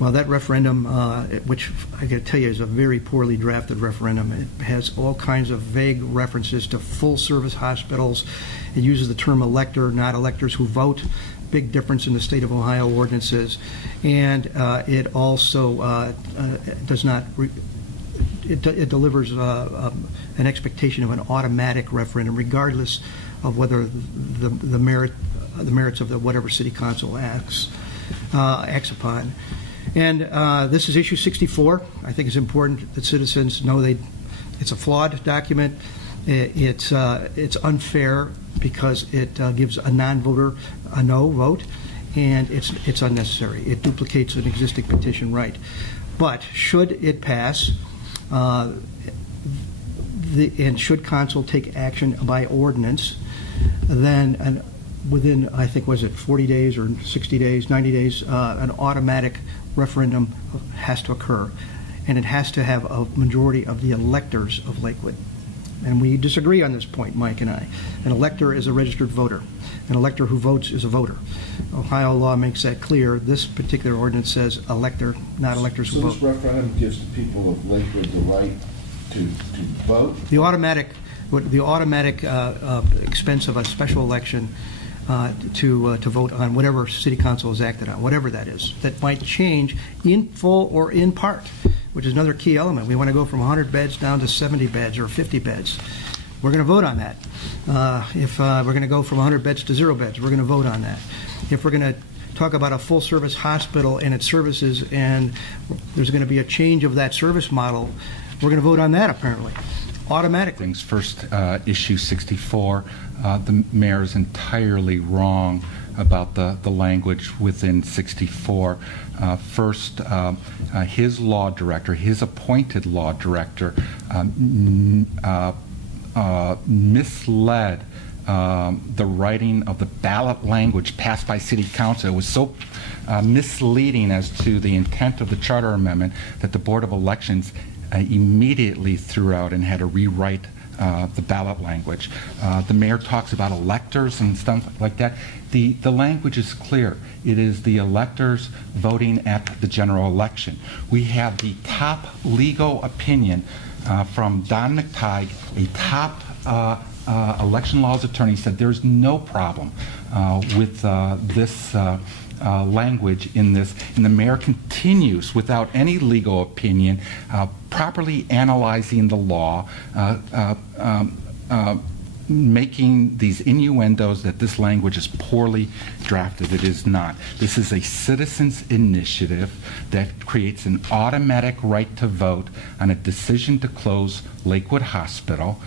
Well, that referendum, which I got to tell you is a very poorly drafted referendum, it has all kinds of vague references to full-service hospitals. It uses the term elector, not electors who vote. Big difference in the state of Ohio ordinances. And it also does not, it delivers an expectation of an automatic referendum, regardless of whether the merits of the whatever city council acts upon. And this is issue 64. I think it's important that citizens know it's a flawed document. It's unfair because it gives a non-voter a no vote, and it's unnecessary. It duplicates an existing petition right. But should it pass, and should council take action by ordinance, then within, I think, was it 40 days or 60 days, 90 days, an automatic referendum has to occur, and it has to have a majority of the electors of Lakewood. And we disagree on this point, Mike and I. An elector is a registered voter. An elector who votes is a voter. Ohio law makes that clear. This particular ordinance says elector, not electors who vote. So this referendum gives the people of Lakewood the right to vote? The automatic expense of a special election to vote on whatever city council has acted on, whatever that is. That might change in full or in part, which is another key element. We want to go from 100 beds down to 70 beds or 50 beds. We're going to vote on that. If we're going to go from 100 beds to 0 beds, we're going to vote on that. If we're going to talk about a full-service hospital and its services, and there's going to be a change of that service model, we're going to vote on that, apparently. Automatically. Things first, issue 64. The mayor is entirely wrong about the language within 64. First, his law director, his appointed law director, misled the writing of the ballot language passed by City Council. It was so misleading as to the intent of the Charter Amendment that the Board of Elections immediately threw out and had to rewrite the ballot language. The mayor talks about electors and stuff like that. The language is clear. It is the electors voting at the general election. We have the top legal opinion from Don McTighe, a top election laws attorney, said there's no problem with this language in this, and the mayor continues without any legal opinion, properly analyzing the law, making these innuendos that this language is poorly drafted. It is not. This is a citizens' initiative that creates an automatic right to vote on a decision to close Lakewood Hospital,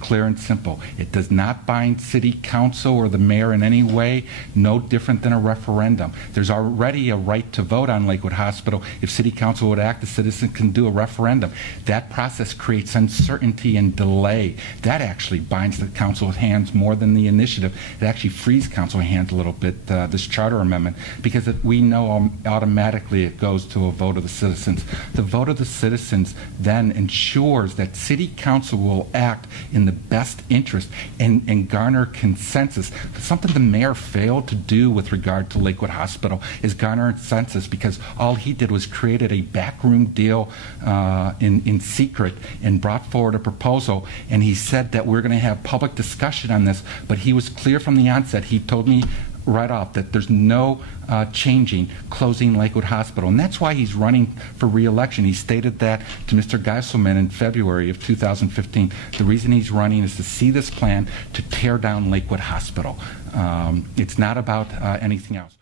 clear and simple. It does not bind City Council or the mayor in any way, no different than a referendum. There's already a right to vote on Lakewood Hospital. If City Council would act, the citizens can do a referendum. That process creates uncertainty and delay. That actually binds the council's hands more than the initiative. It actually frees council hands a little bit, this charter amendment, because we know automatically it goes to a vote of the citizens. The vote of the citizens then ensures that City Council will act in the best interest and garner consensus. Something the mayor failed to do with regard to Lakewood Hospital is garner consensus, because all he did was created a backroom deal in secret and brought forward a proposal, and he said that we're going to have public discussion on this, but he was clear from the onset. He told me right off that there's no closing Lakewood Hospital, and that's why he's running for re-election. He stated that to Mr. Geiselman in February of 2015. The reason he's running is to see this plan to tear down Lakewood Hospital. It's not about anything else.